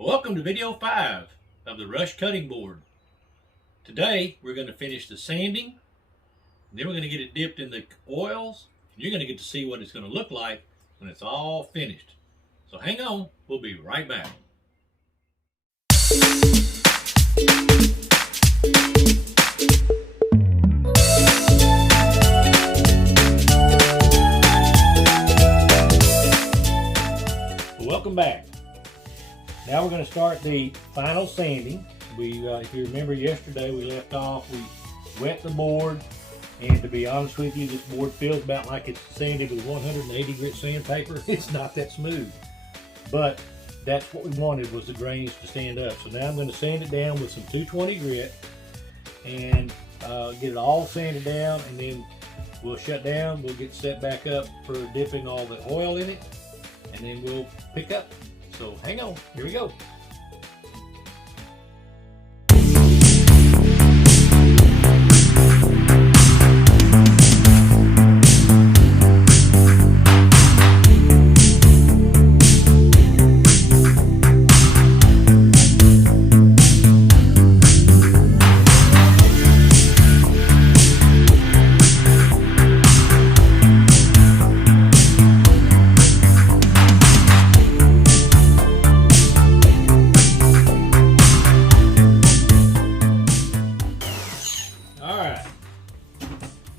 Welcome to video 5 of the Rush cutting board. Today we're going to finish the sanding, then we're going to get it dipped in the oils, and you're going to get to see what it's going to look like when it's all finished. So hang on, we'll be right back. Welcome back. Now we're going to start the final sanding. If you remember yesterday, we left off, we wet the board, and to be honest with you, this board feels about like it's sanded with 180 grit sandpaper. It's not that smooth, but that's what we wanted, was the grains to stand up. So now I'm going to sand it down with some 220 grit and get it all sanded down, and then we'll shut down. We'll get set back up for dipping all the oil in it, and then we'll pick up. So hang on, here we go.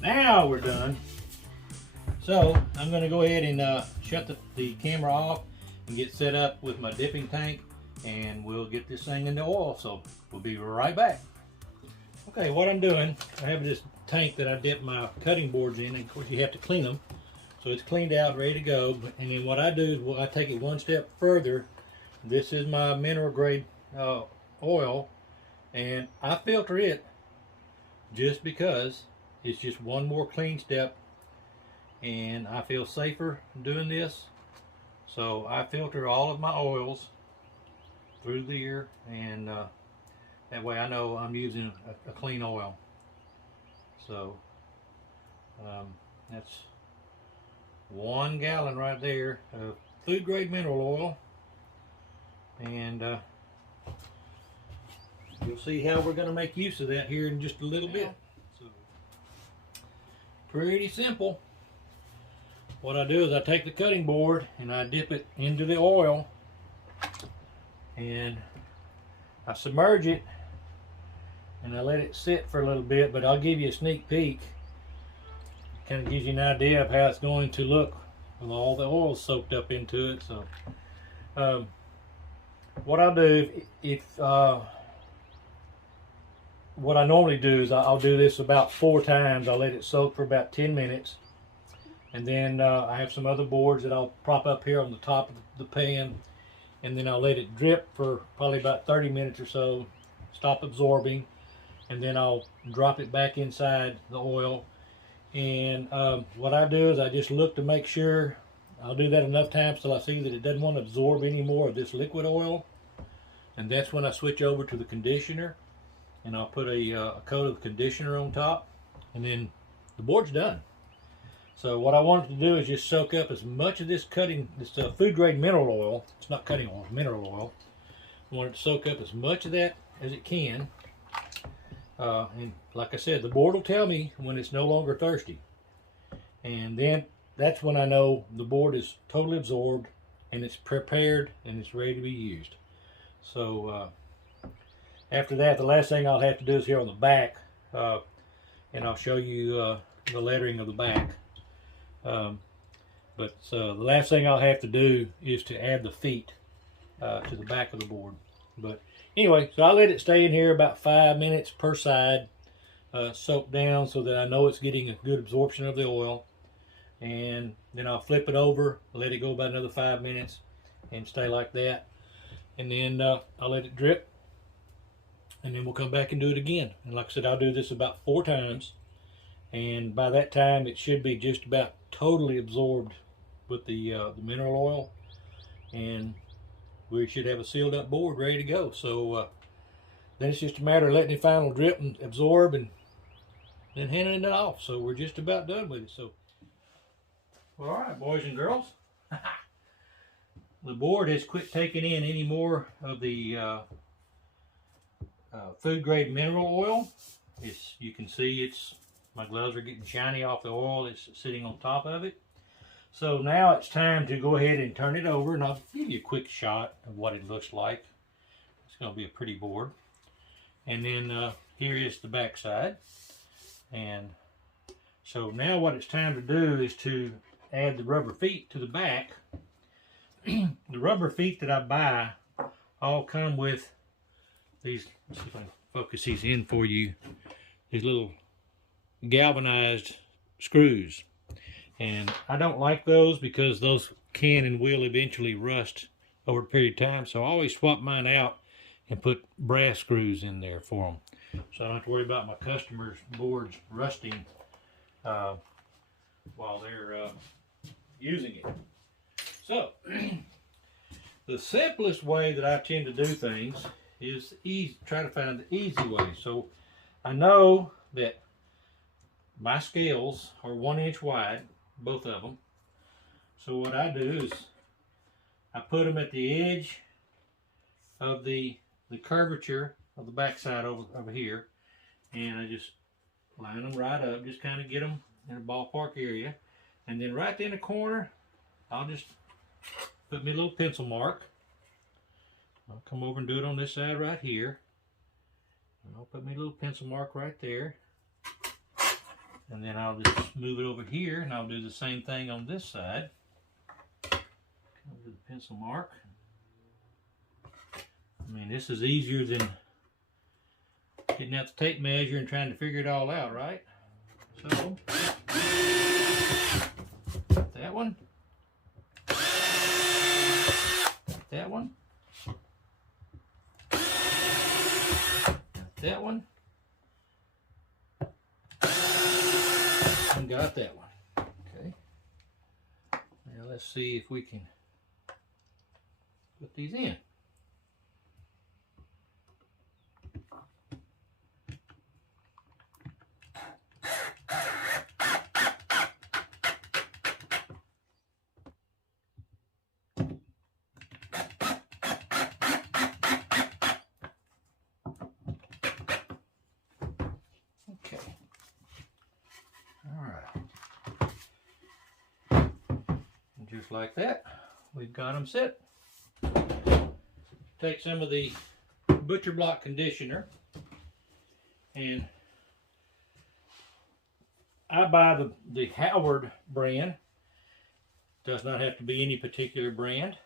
Now we're done. So I'm going to go ahead and shut the camera off and get set up with my dipping tank, and we'll get this thing in the oil. So we'll be right back. Okay, what I'm doing, I have this tank that I dip my cutting boards in, and of course you have to clean them. So it's cleaned out, ready to go. And then what I do is I take it one step further. This is my mineral grade oil, and I filter it just because it's just one more clean step, and I feel safer doing this. So I filter all of my oils through the year, and that way I know I'm using a clean oil. So that's 1 gallon right there of food grade mineral oil, and you'll see how we're going to make use of that here in just a little bit. Pretty simple. What I do is I take the cutting board and I dip it into the oil, and I submerge it and I let it sit for a little bit, but I'll give you a sneak peek. Kind of gives you an idea of how it's going to look with all the oil soaked up into it. So what I'll do, what I normally do is I'll do this about 4 times. I'll let it soak for about 10 minutes. And then I have some other boards that I'll prop up here on the top of the pan. And then I'll let it drip for probably about 30 minutes or so, stop absorbing. And then I'll drop it back inside the oil. And what I do is I just look to make sure. I'll do that enough times till I see that it doesn't want to absorb any more of this liquid oil. And that's when I switch over to the conditioner. And I'll put a coat of conditioner on top, and then the board's done. So what I want it to do is just soak up as much of this food grade mineral oil. It's not cutting oil, it's mineral oil. I want it to soak up as much of that as it can. And like I said, the board will tell me when it's no longer thirsty. And then that's when I know the board is totally absorbed and it's prepared and it's ready to be used. So after that, the last thing I'll have to do is here on the back, and I'll show you the lettering of the back. But the last thing I'll have to do is to add the feet to the back of the board. But anyway, so I'll let it stay in here about 5 minutes per side, soak down so that I know it's getting a good absorption of the oil. And then I'll flip it over, let it go about another 5 minutes, and stay like that. And then I'll let it drip. And then we'll come back and do it again. And like I said, I'll do this about 4 times. And by that time, it should be just about totally absorbed with the mineral oil. And we should have a sealed up board ready to go. So then it's just a matter of letting it final drip and absorb, and then handing it off. So we're just about done with it. So, well, all right, boys and girls. the board has quit taking in any more of the food grade mineral oil. You can see my gloves are getting shiny off the oil that's sitting on top of it. So now it's time to go ahead and turn it over, and I'll give you a quick shot of what it looks like. It's going to be a pretty board. And then here is the back side. And so now what it's time to do is to add the rubber feet to the back. The rubber feet that I buy all come with these, let's see if I can focus these in for you, these little galvanized screws. And I don't like those because those can and will eventually rust over a period of time. So I always swap mine out and put brass screws in there for them. So I don't have to worry about my customers' boards rusting while they're using it. So the simplest way that I tend to do things is try to find the easy way. So I know that my scales are 1 inch wide, both of them. So what I do is I put them at the edge of the curvature of the backside over here, and I just line them right up, just kind of get them in a ballpark area. And then right there in the corner, I'll just put me a little pencil mark. I'll come over and do it on this side right here. And I'll put me a little pencil mark right there. And then I'll just move it over here, and I'll do the same thing on this side. Come to the pencil mark. I mean, this is easier than getting out the tape measure and trying to figure it all out, right? So, that one. That one. That one. And got that one. Okay. Now let's see if we can put these in. Okay. All right. And just like that, we've got them set. Take some of the Butcher Block conditioner, and I buy the Howard brand. Does not have to be any particular brand.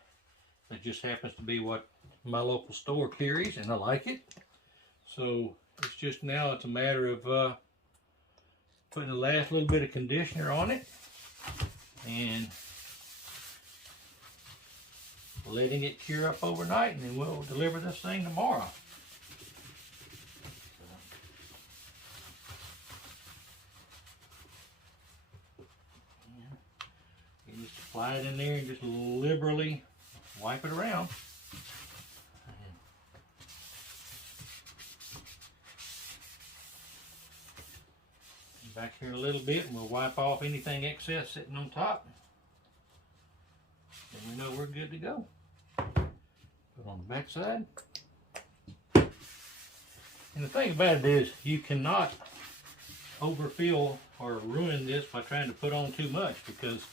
It just happens to be what my local store carries, and I like it. So it's just now it's a matter of putting the last little bit of conditioner on it and letting it cure up overnight, and then we'll deliver this thing tomorrow. You just apply it in there and just liberally wipe it around. Back here a little bit, and we'll wipe off anything excess sitting on top. And we know we're good to go. Put on the back side. And the thing about it is, you cannot overfill or ruin this by trying to put on too much, because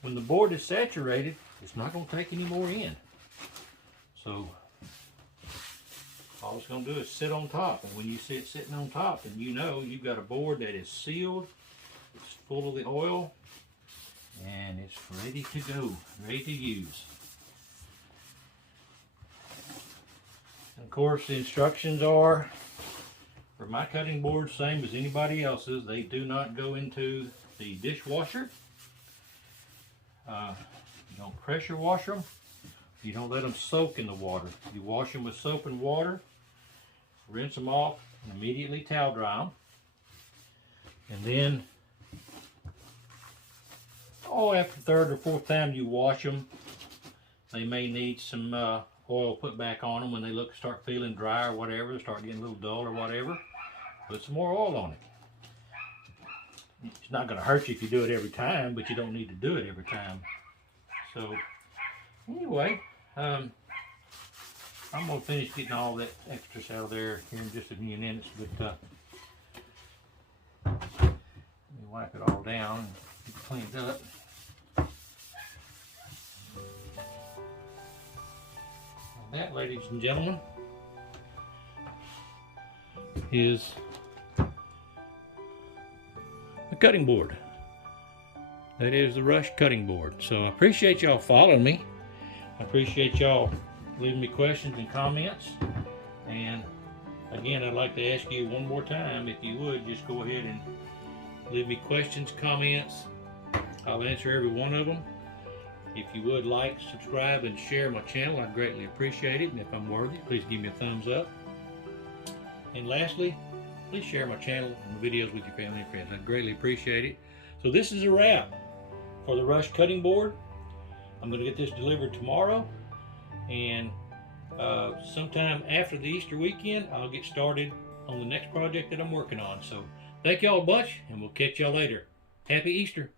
when the board is saturated, it's not going to take any more in. So all it's going to do is sit on top, and when you see it sitting on top, then you know you've got a board that is sealed, it's full of the oil, and it's ready to go, ready to use. And of course, the instructions are, for my cutting board, same as anybody else's. They do not go into the dishwasher. You don't pressure wash them. You don't let them soak in the water. You wash them with soap and water, rinse them off, and immediately towel dry them. And then, after the third or fourth time you wash them, they may need some oil put back on them when they start feeling dry or whatever, start getting a little dull or whatever. Put some more oil on it. It's not going to hurt you if you do it every time, but you don't need to do it every time. So Anyway, I'm gonna finish getting all that extras out of there here in just a few minutes, but let me wipe it all down and get it cleaned up. And that, ladies and gentlemen, is the cutting board. That is the Rush cutting board. So I appreciate y'all following me. I appreciate y'all leaving me questions and comments. And again, I'd like to ask you one more time, if you would, just go ahead and leave me questions, comments. I'll answer every one of them. If you would like, subscribe, and share my channel, I'd greatly appreciate it. And if I'm worthy, please give me a thumbs up. And lastly, please share my channel and the videos with your family and friends. I'd greatly appreciate it. So this is a wrap for the Rush cutting board. I'm going to get this delivered tomorrow, and sometime after the Easter weekend, I'll get started on the next project that I'm working on. So thank y'all a bunch, and we'll catch y'all later. Happy Easter.